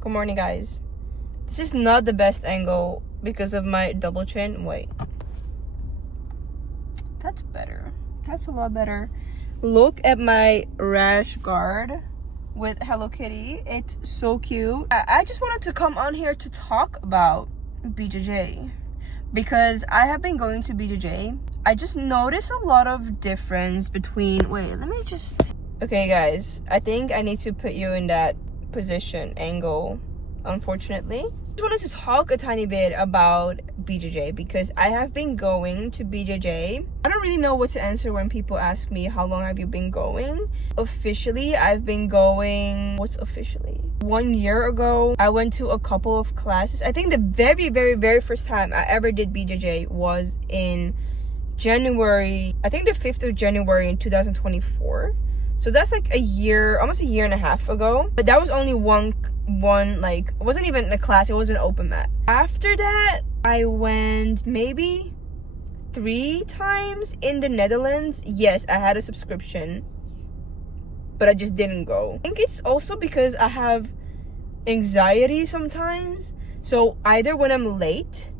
Good morning, guys. This is not the best angle because of my double chin. Wait. That's better. That's a lot better. Look at my rash guard with Hello Kitty. It's so cute. I just wanted to come on here to talk about BJJ because I have been going to BJJ. I just noticed a lot of difference between... Wait, let me just... Okay, guys. I think I need to put you in that position angle, unfortunately. I just wanted to talk a tiny bit about BJJ because I have been going to BJJ. I don't really know what to answer when people ask me how long have you been going. Officially, I've been going... What's officially? 1 year ago, I went to a couple of classes. I think the very first time I ever did BJJ was in January. I think the 5th of January in 2024. So that's like a year, almost a year and a half ago. But that was only one like, it wasn't even a class, it was an open mat. After that, I went maybe 3 times in the Netherlands. Yes, I had a subscription, but I just didn't go. I think it's also because I have anxiety sometimes. So either when I'm late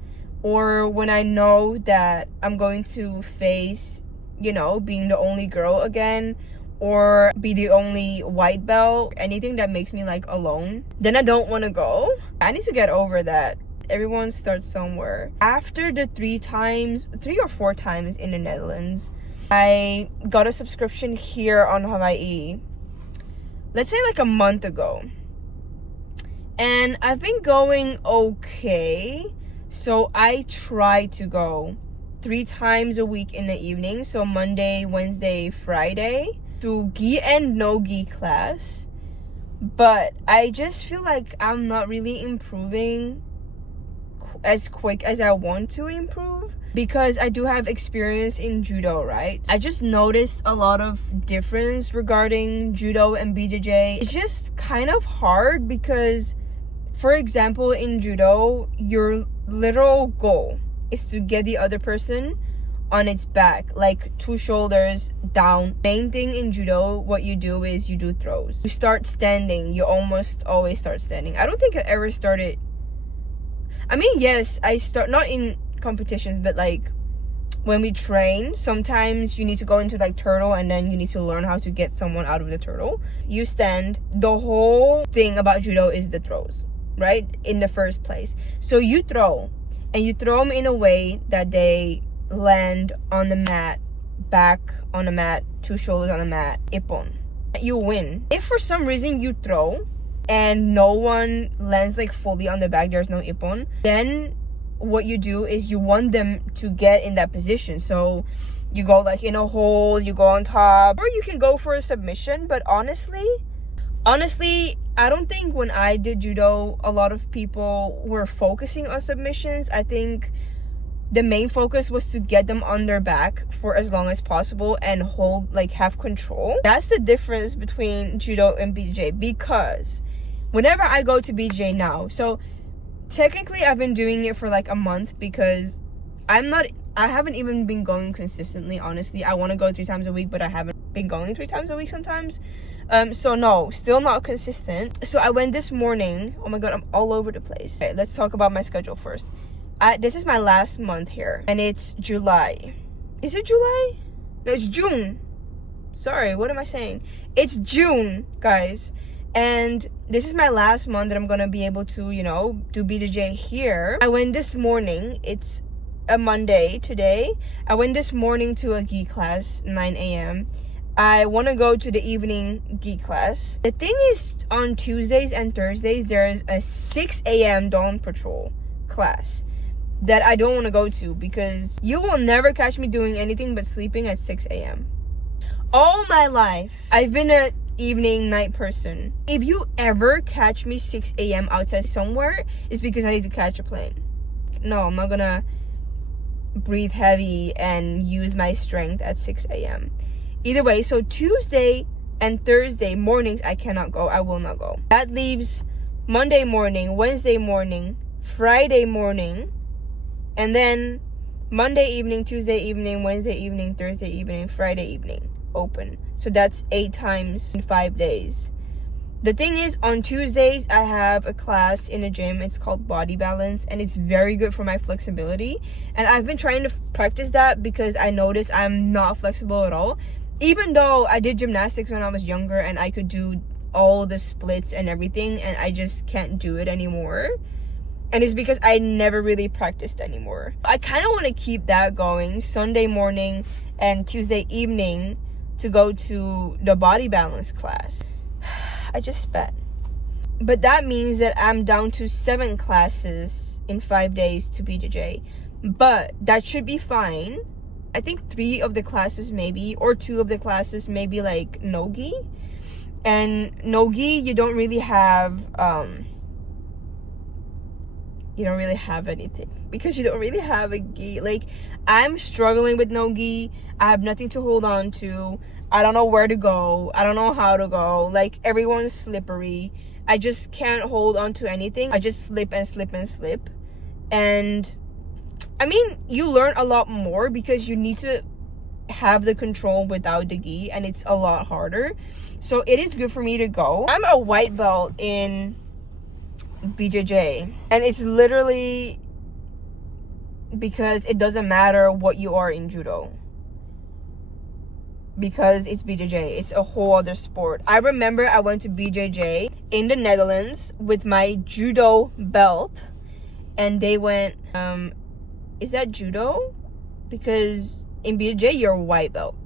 or when I know that I'm going to face, you know, being the only girl again, or be the only white belt, anything that makes me like alone, then I don't want to go. I need to get over that. Everyone starts somewhere. After the 3 or 4 times in the Netherlands, I got a subscription here on Hawaii, let's say like a month ago. And I've been going okay. So I try to go 3 times a week in the evening. So Monday, Wednesday, Friday, to gi and no gi class. But I just feel like I'm not really improving as quick as I want to improve because I do have experience in judo, right? I just noticed a lot of difference regarding judo and BJJ. It's just kind of hard because, for example, in judo, your literal goal is to get the other person on its back, like 2 shoulders down. Main thing in judo, what you do is you do throws. You start standing. You almost always start standing. I don't think I ever started... I mean, yes, I start not in competitions, but like when we train, sometimes you need to go into like turtle and then you need to learn how to get someone out of the turtle. You stand. The whole thing about judo is the throws, right? In the first place. So you throw, and you throw them in a way that they land on the mat, back on the mat, 2 shoulders on the mat, ippon. You win. If for some reason you throw and no one lands like fully on the back, there's no ippon, then what you do is you want them to get in that position. So you go like in a hole, you go on top, or you can go for a submission. But honestly, I don't think when I did judo, a lot of people were focusing on submissions. I think the main focus was to get them on their back for as long as possible and hold, like, have control. That's the difference between judo and BJJ, because whenever I go to BJJ now, so technically I've been doing it for like a month because I haven't even been going consistently, honestly. I want to go 3 times a week, but I haven't been going 3 times a week sometimes. So no, still not consistent. So I went this morning. Oh my god, I'm all over the place. Okay, let's talk about my schedule first. This is my last month here, and it's July. Is it July? No, it's June. Sorry, what am I saying? It's June, guys. And this is my last month that I'm gonna be able to, you know, do BJJ here. I went this morning. It's a Monday today. I went this morning to a gi class, 9 a.m. I want to go to the evening gi class. The thing is, on Tuesdays and Thursdays, there's a 6 a.m. dawn patrol class that I don't want to go to because you will never catch me doing anything but sleeping at 6 a.m. All my life, I've been an evening night person. If you ever catch me 6 a.m. outside somewhere, it's because I need to catch a plane. No, I'm not gonna breathe heavy and use my strength at 6 a.m. Either way, so Tuesday and Thursday mornings, I cannot go. I will not go. That leaves Monday morning, Wednesday morning, Friday morning, and then Monday evening, Tuesday evening, Wednesday evening, Thursday evening, Friday evening open. So that's 8 times in 5 days. The thing is, on Tuesdays, I have a class in a gym. It's called Body Balance, and it's very good for my flexibility. And I've been trying to practice that because I noticed I'm not flexible at all. Even though I did gymnastics when I was younger and I could do all the splits and everything, and I just can't do it anymore. And it's because I never really practiced anymore. I kind of want to keep that going Sunday morning and Tuesday evening to go to the body balance class. I just spent. But that means that I'm down to 7 classes in 5 days to BJJ. But that should be fine. I think 3 of the classes maybe, or 2 of the classes maybe like no-gi. And no-gi, you don't really have anything because you don't really have a gi. Like, I'm struggling with no-gi. I have nothing to hold on to. I don't know where to go. I don't know how to go. Like, everyone's slippery. I just can't hold on to anything. I just slip and slip and slip. And I mean, you learn a lot more because you need to have the control without the gi, and it's a lot harder. So it is good for me to go. I'm a white belt in BJJ, and it's literally because it doesn't matter what you are in judo, because it's BJJ. It's a whole other sport. I remember I went to BJJ in the Netherlands with my judo belt, and they went, is that judo? Because in BJJ you're a white belt.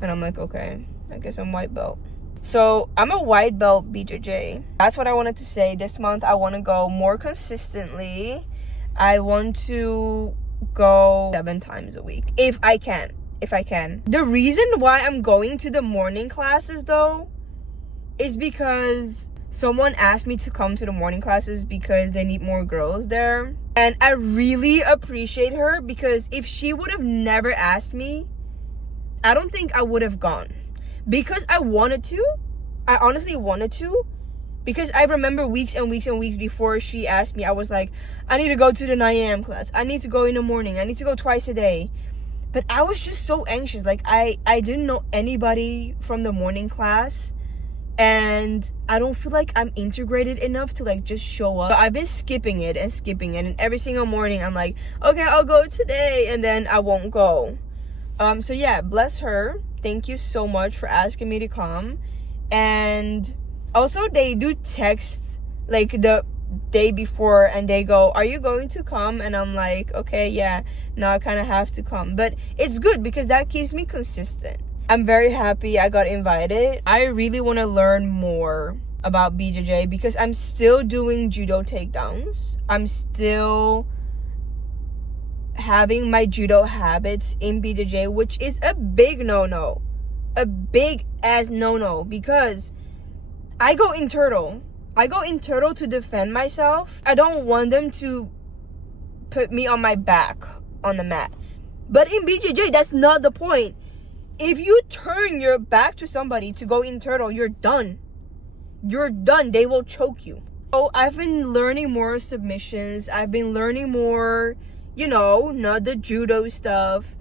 And I'm like, okay, I guess I'm white belt. So I'm a white belt BJJ. That's what I wanted to say. This month I want to go more consistently. I want to go 7 times a week if I can. The reason why I'm going to the morning classes though is because someone asked me to come to the morning classes because they need more girls there. And I really appreciate her, because if she would have never asked me, I don't think I would have gone. Because I wanted to. I honestly wanted to. Because I remember weeks and weeks and weeks before she asked me, I was like, I need to go to the 9 a.m. class. I need to go in the morning. I need to go twice a day. But I was just so anxious. Like, I didn't know anybody from the morning class. And I don't feel like I'm integrated enough to like just show up. So I've been skipping it. And every single morning I'm like, okay, I'll go today. And then I won't go. So yeah, bless her. Thank you so much for asking me to come. And also they do text like the day before, and they go, are you going to come? And I'm like, okay, yeah, now I kind of have to come. But it's good because that keeps me consistent. I'm very happy I got invited. I really want to learn more about BJJ because I'm still doing judo takedowns. I'm still having my judo habits in BJJ, which is a big no-no. A big ass no-no, because I go in turtle. To defend myself. I don't want them to put me on my back on the mat. But in BJJ, that's not the point. If you turn your back to somebody to go in turtle, you're done. You're done. They will choke you. So I've been learning more submissions. I've been learning more, not the judo stuff.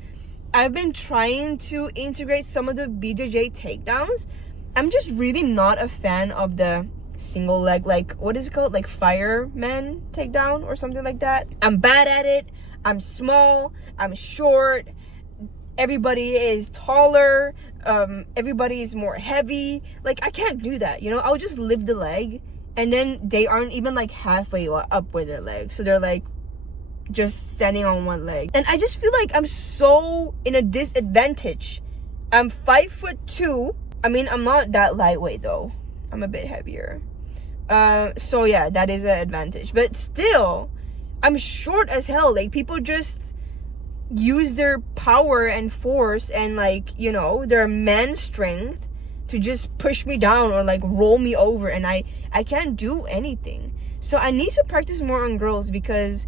I've been trying to integrate some of the BJJ takedowns. I'm just really not a fan of the single leg, like, what is it called? Like fireman takedown or something like that. I'm bad at it. I'm small. I'm short. Everybody is taller. Everybody is more heavy. Like, I can't do that, I'll just lift the leg, and then they aren't even like halfway up with their leg, so they're like just standing on one leg. And I just feel like I'm so in a disadvantage. I'm 5'2". I mean, I'm not that lightweight though. I'm a bit heavier. So yeah, that is an advantage. But still, I'm short as hell. Like, people just use their power and force and like, their man strength to just push me down or like roll me over, and I can't do anything. So I need to practice more on girls, because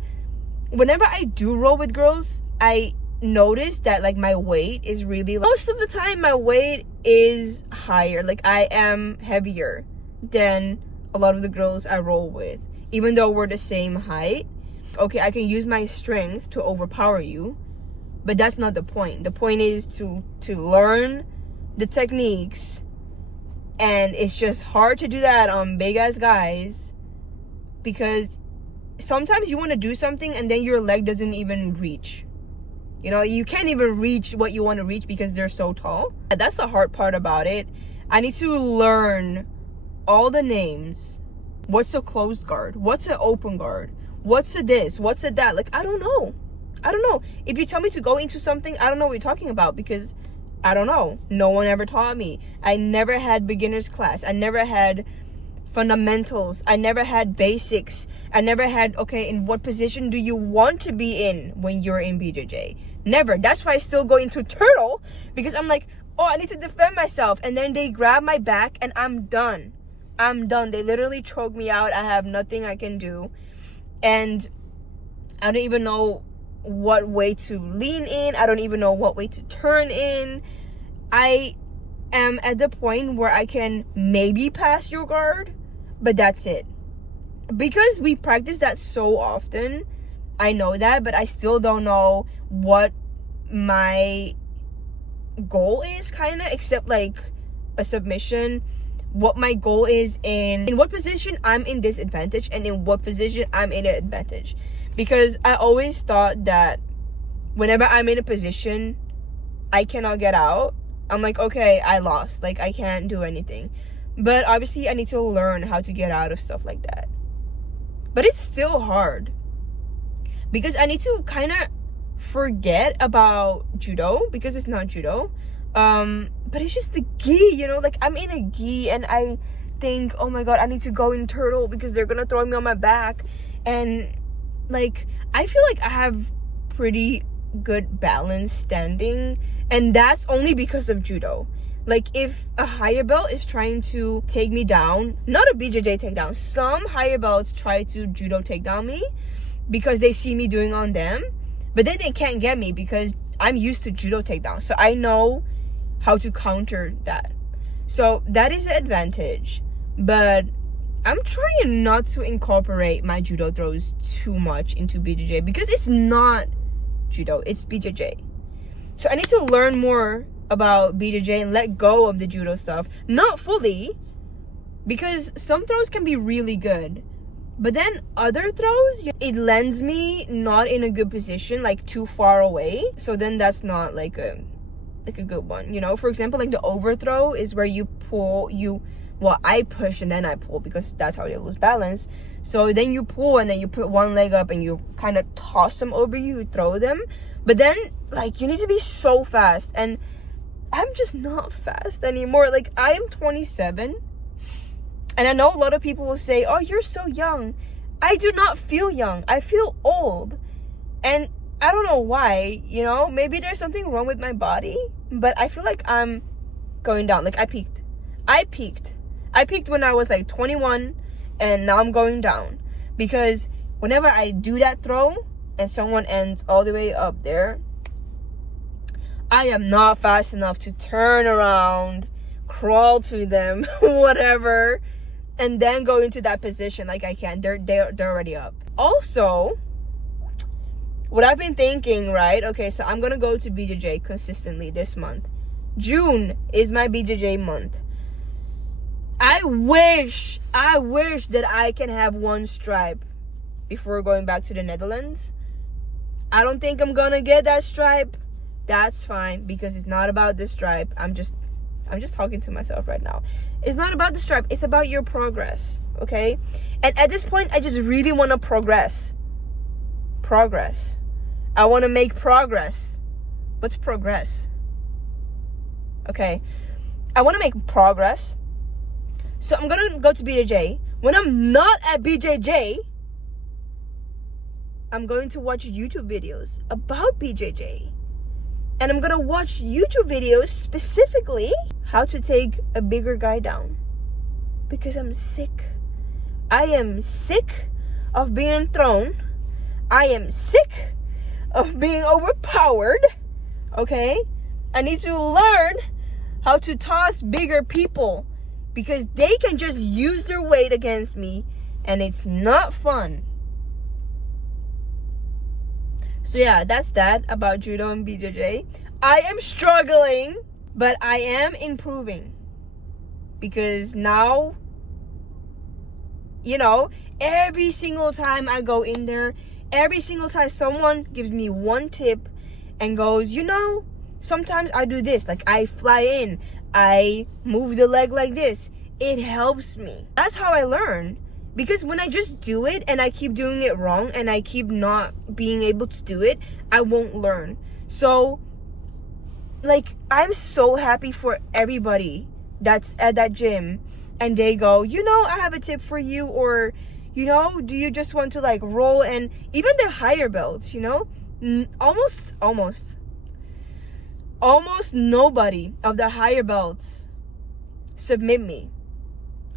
whenever I do roll with girls, I notice that like my weight is really, most of the time my weight is higher. Like, I am heavier than a lot of the girls I roll with, even though we're the same height. Okay, I can use my strength to overpower you, but that's not the point. The point is to learn the techniques And it's just hard to do that on big ass guys, because sometimes you want to do something and then your leg doesn't even reach. You know, you can't even reach what you want to reach because they're so tall. That's the hard part about it. I need to learn all the names. What's a closed guard? What's an open guard? What's a this? What's a that? Like, I don't know. If you tell me to go into something, I don't know what you're talking about, because I don't know. No one ever taught me. I never had beginners class. I never had fundamentals. I never had basics. I never had, okay, in what position do you want to be in when you're in BJJ? Never. That's why I still go into turtle, because I'm like, oh, I need to defend myself. And then they grab my back and I'm done. They literally choke me out. I have nothing I can do. And I don't even know what way to lean in. I don't even know what way to turn in. I am at the point where I can maybe pass your guard, but that's it. Because we practice that so often, I know that, but I still don't know what my goal is, kind of, except like a submission. What my goal is in what position I'm in disadvantage and in what position I'm in an advantage. Because I always thought that whenever I'm in a position I cannot get out, I'm like, okay, I lost. Like, I can't do anything. But obviously I need to learn how to get out of stuff like that. But it's still hard, because I need to kind of forget about judo, because it's not judo. But it's just the gi, you know, like I'm in a gi and I think, oh my god, I need to go in turtle because they're gonna throw me on my back. And like, I feel like I have pretty good balance standing, and that's only because of judo. Like, if a higher belt is trying to take me down, not a BJJ takedown, some higher belts try to judo take down me because they see me doing on them, but then they can't get me because I'm used to judo takedown, so I know how to counter that. So that is an advantage. But I'm trying not to incorporate my judo throws too much into BJJ, because it's not judo, it's BJJ. So I need to learn more about BJJ and let go of the judo stuff. Not fully, because some throws can be really good, but then other throws, it lands me not in a good position, like too far away. So then that's not like a good one, you know. For example, like the overthrow is where you pull, I push and then I pull, because that's how they lose balance. So then you pull and then you put one leg up and you kind of toss them over you throw them. But then, like, you need to be so fast, and I'm just not fast anymore. Like, I am 27, and I know a lot of people will say, oh, you're so young. I do not feel young. I feel old. And I don't know why, you know, maybe there's something wrong with my body, but I feel like I'm going down. Like, I peaked when I was like 21, and now I'm going down, because whenever I do that throw and someone ends all the way up there, I am not fast enough to turn around, crawl to them, whatever, and then go into that position like I can. They're already up. Also, what I've been thinking, right? Okay, so I'm gonna go to BJJ consistently this month. June is my BJJ month. I wish that I can have one stripe before going back to the Netherlands. I don't think I'm gonna get that stripe. That's fine, because it's not about the stripe. I'm just talking to myself right now. It's not about the stripe. It's about your progress, okay? And at this point, I just really want to progress. I want to make progress. What's progress? Okay. I want to make progress. So I'm going to go to BJJ. When I'm not at BJJ, I'm going to watch YouTube videos about BJJ. And I'm going to watch YouTube videos specifically how to take a bigger guy down. Because I'm sick. I am sick of being thrown. I am sick of being overpowered. Okay? I need to learn how to toss bigger people, because they can just use their weight against me, and it's not fun. So yeah, that's that about judo and BJJ. I am struggling, but I am improving. because now, every single time I go in there, every single time someone gives me one tip and goes, sometimes I do this, like I fly in, I move the leg like this, it helps me. That's how I learn. Because when I just do it and I keep doing it wrong and I keep not being able to do it, I won't learn. So, like, I'm so happy for everybody that's at that gym and they go, I have a tip for you, or, do you just want to like roll? And even their higher belts, almost nobody of the higher belts submit me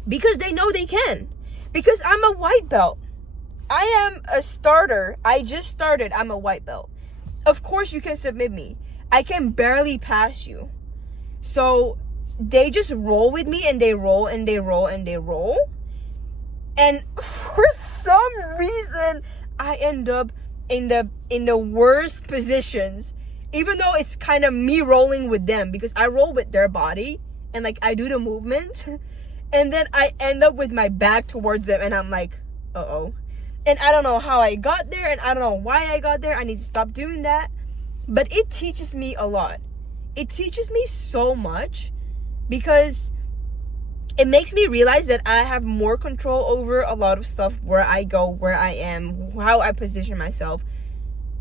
because they know they can. Because I'm a white belt. I am a starter. I just started. I'm a white belt. Of course you can submit me. I can barely pass you. So they just roll with me, and they roll and they roll and they roll. And for some reason, I end up in the worst positions. Even though it's kind of me rolling with them, because I roll with their body and like I do the movement. And then I end up with my back towards them, and I'm like, uh-oh. And I don't know how I got there, and I don't know why I got there. I need to stop doing that. But it teaches me a lot. It teaches me so much, because it makes me realize that I have more control over a lot of stuff, where I go, where I am, how I position myself,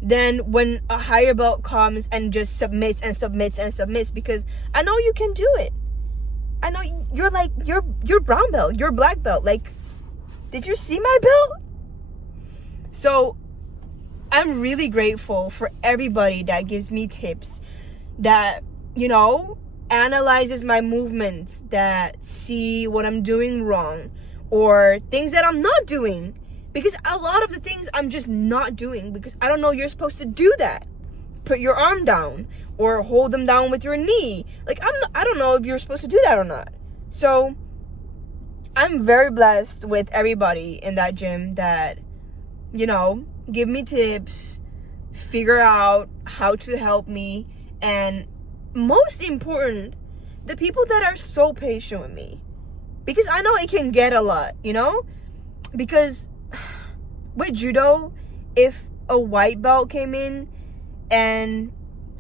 than when a higher belt comes and just submits and submits and submits, because I know you can do it. I know you're brown belt, you're black belt. Like, did you see my belt? So I'm really grateful for everybody that gives me tips, that, analyzes my movements, that see what I'm doing wrong or things that I'm not doing. Because a lot of the things I'm just not doing because I don't know you're supposed to do that. Put your arm down or hold them down with your knee. Like, I don't know if you're supposed to do that or not. So I'm very blessed with everybody in that gym that, give me tips, figure out how to help me, and most important, the people that are so patient with me. Because I know it can get a lot, because with judo, if a white belt came in and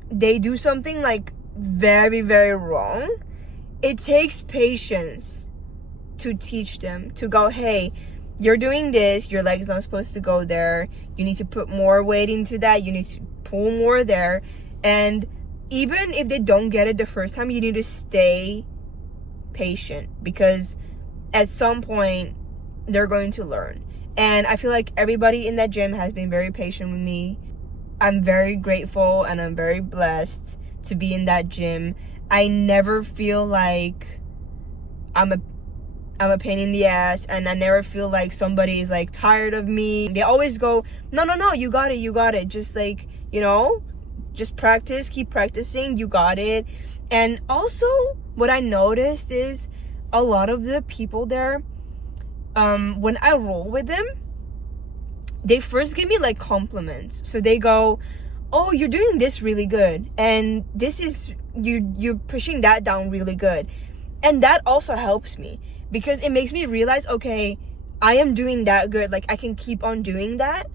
they do something like very, very wrong, it takes patience to teach them, to go, hey, you're doing this, your leg's not supposed to go there, you need to put more weight into that, you need to pull more there. And even if they don't get it the first time, you need to stay patient, because at some point they're going to learn. And I feel like everybody in that gym has been very patient with me. I'm very grateful and I'm very blessed to be in that gym. I never feel like I'm a pain in the ass, and I never feel like somebody is like tired of me. They always go, no, you got it. Just like, just practice, keep practicing, you got it. And also what I noticed is a lot of the people there, when I roll with them, they first give me like compliments. So they go, oh, you're doing this really good, and this is you're pushing that down really good. And that also helps me, because it makes me realize, okay, I am doing that good, like I can keep on doing that.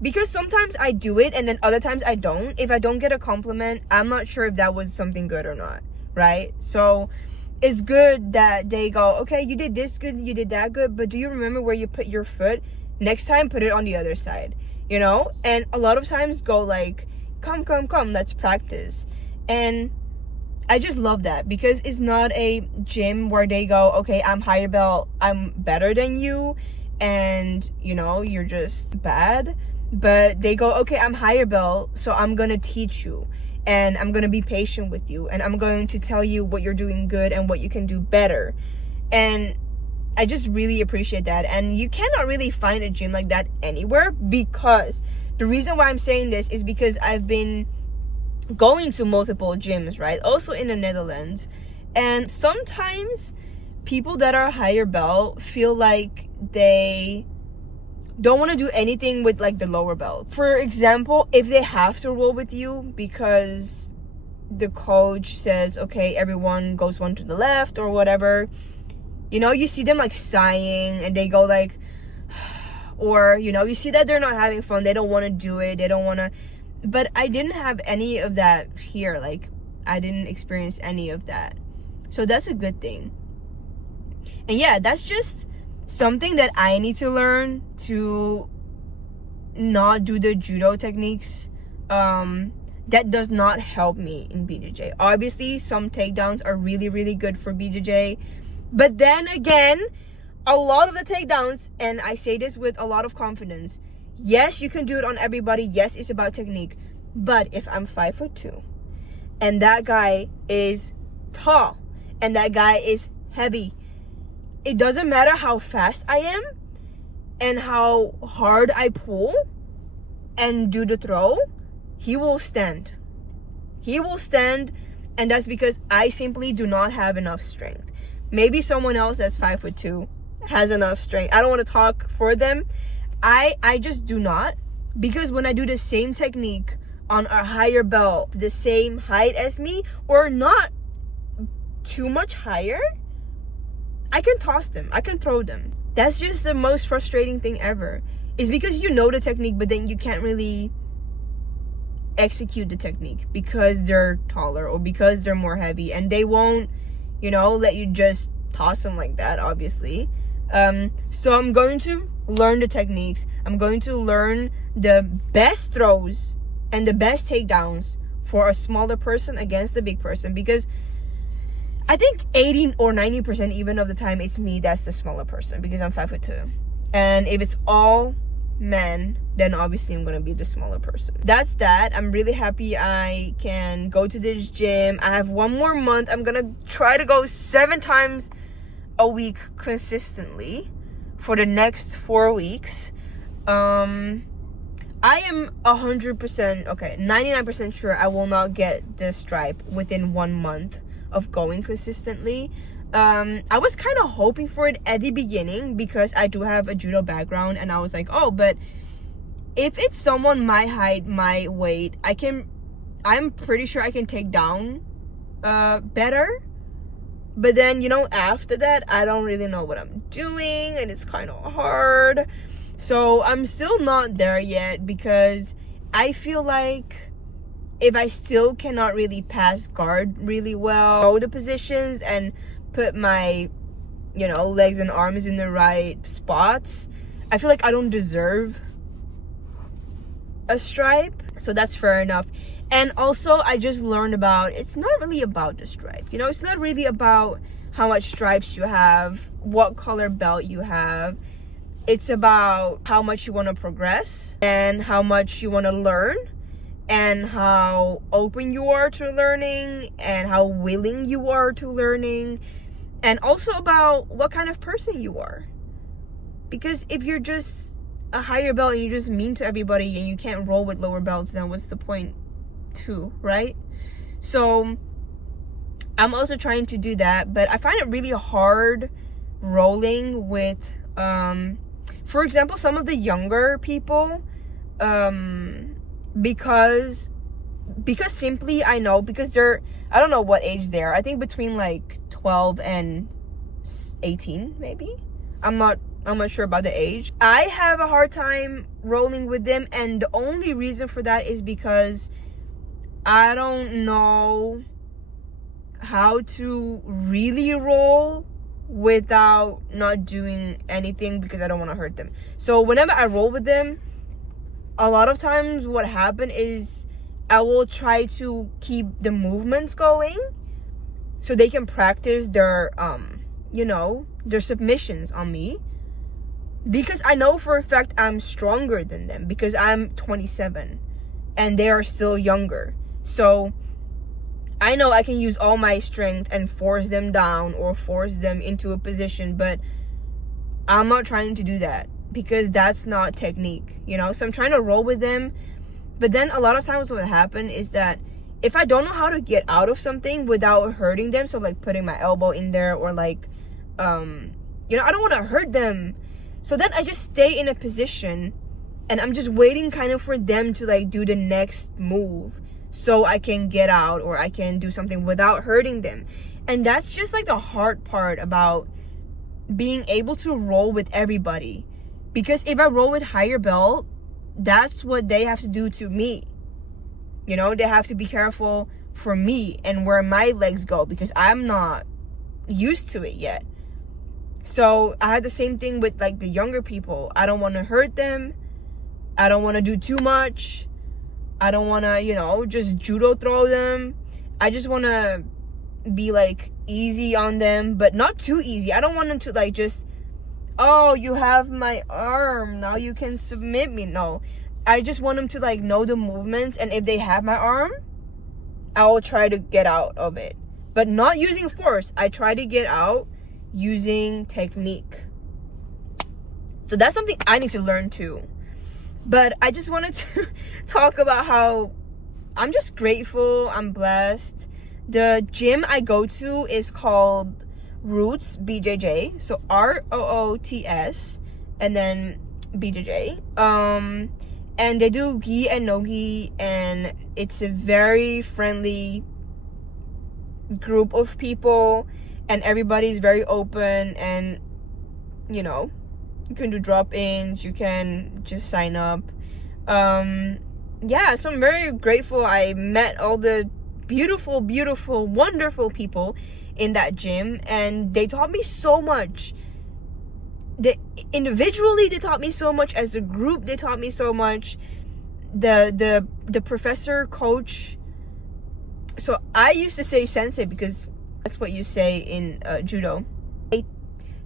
Because sometimes I do it and then other times I don't. If I don't get a compliment, I'm not sure if that was something good or not, right? So it's good that they go, okay, you did this good, you did that good, but do you remember where you put your foot? Next time, put it on the other side, And a lot of times go like, come, let's practice. And I just love that, because it's not a gym where they go, okay, I'm higher belt, I'm better than you, and, you're just bad. But they go, okay, I'm higher belt, so I'm going to teach you, and I'm going to be patient with you, and I'm going to tell you what you're doing good and what you can do better. And I just really appreciate that. And you cannot really find a gym like that anywhere, because the reason why I'm saying this is because I've been going to multiple gyms, right? Also in the Netherlands. And sometimes people that are higher belt feel like they don't want to do anything with like the lower belts. For example, if they have to roll with you because the coach says, okay, everyone goes one to the left or whatever, You know, you see them like sighing and they go like, or, you know, you see that they're not having fun. They don't want to do it. They don't want to. But I didn't have any of that here. Like, I didn't experience any of that. So that's a good thing. And yeah, that's just something that I need to learn to not do the judo techniques. That does not help me in BJJ. Obviously, some takedowns are really, really good for BJJ. But then again, a lot of the takedowns, and I say this with a lot of confidence, yes, you can do it on everybody. Yes, it's about technique. But if I'm 5'2", and that guy is tall, and that guy is heavy, it doesn't matter how fast I am and how hard I pull and do the throw, he will stand. He will stand, and that's because I simply do not have enough strength. Maybe someone else that's 5'2" has enough strength. I don't want to talk for them. I just do not, because when I do the same technique on a higher belt, the same height as me, or not too much higher, I can toss them. I can throw them. That's just the most frustrating thing ever. Is because you know the technique, but then you can't really execute the technique because they're taller or because they're more heavy, and they won't, you know, let you just toss them like that, obviously. So I'm going to learn the techniques. I'm going to learn the best throws and the best takedowns for a smaller person against the big person, because I think 80 or 90% even of the time it's me that's the smaller person, because I'm 5'2". And if it's all men, then obviously I'm gonna be the smaller person. That's that. I'm really happy I can go to this gym. I have 1 more month. I'm gonna try to go 7 times a week consistently for the next 4 weeks. I am 100%, okay, 99% sure I will not get the stripe within 1 month of going consistently. I was kind of hoping for it at the beginning because I do have a judo background, and I was like, oh, but if it's someone my height, my weight, I'm pretty sure I can take down better. But then, you know, after that, I don't really know what I'm doing, and it's kind of hard. So I'm still not there yet, because I feel like if I still cannot really pass guard really well, know the positions, and put my, you know, legs and arms in the right spots, I feel like I don't deserve a stripe. So that's fair enough. And also, I just learned about, it's not really about the stripe. You know, it's not really about how much stripes you have, what color belt you have. It's about how much you want to progress and how much you want to learn, and how open you are to learning and how willing you are to learning, and also about what kind of person you are. Because if you're just a higher belt and you're just mean to everybody and you can't roll with lower belts, then what's the point too, right? So I'm also trying to do that, but I find it really hard rolling with for example, some of the younger people, because simply I know, because they're, I don't know what age they are. I think between like 12 and 18 maybe. I'm not sure about the age. I have a hard time rolling with them, and the only reason for that is because I don't know how to really roll without not doing anything, because I don't want to hurt them. So whenever I roll with them, a lot of times what happens is I will try to keep the movements going so they can practice their you know, their submissions on me, because I know for a fact I'm stronger than them, because I'm 27 and they are still younger. So I know I can use all my strength and force them down or force them into a position, but I'm not trying to do that, because that's not technique, you know? So I'm trying to roll with them, but then a lot of times what happens is that if I don't know how to get out of something without hurting them, so like putting my elbow in there, or like, you know, I don't want to hurt them. So then I just stay in a position and I'm just waiting kind of for them to like do the next move so I can get out, or I can do something without hurting them. And that's just like the hard part about being able to roll with everybody. Because if I roll with higher belt, that's what they have to do to me. You know, they have to be careful for me and where my legs go, because I'm not used to it yet. So I had the same thing with like the younger people. I don't want to hurt them. I don't want to do too much. I don't want to, you know, just judo throw them. I just want to be like easy on them, but not too easy. I don't want them to like just, oh, you have my arm, now you can submit me. No, I just want them to like know the movements, and if they have my arm, I will try to get out of it, but not using force. I try to get out using technique. So that's something I need to learn too. But I just wanted to talk about how I'm just grateful, I'm blessed. The gym I go to is called ROOTS BJJ. So ROOTS and then BJJ. And they do gi and no gi, and it's a very friendly group of people, and everybody's very open, and you know, you can do drop-ins, you can just sign up. Yeah, so I'm very grateful. I met all the beautiful, wonderful people in that gym, and they taught me so much. Individually, they taught me so much. As a group, they taught me so much. The professor, coach. So I used to say sensei because that's what you say in judo. I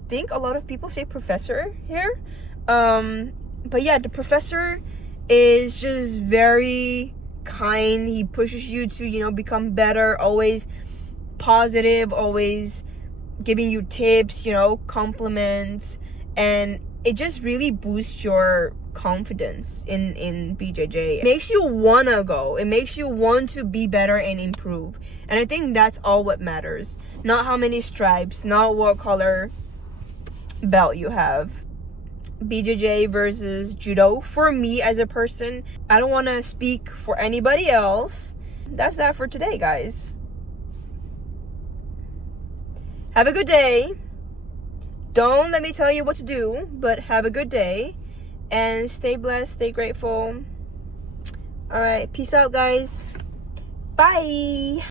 think a lot of people say professor here. But yeah, the professor is just very kind. He pushes you to, you know, become better, always positive, always giving you tips, you know, compliments, and it just really boosts your confidence in BJJ. It makes you wanna go. It makes you want to be better and improve. And I think that's all what matters. Not how many stripes, not what color belt you have. BJJ versus judo. For me as a person, I don't want to speak for anybody else. That's that for today, guys. Have a good day. Don't let me tell you what to do, but have a good day and stay blessed, stay grateful. All right, peace out, guys. Bye.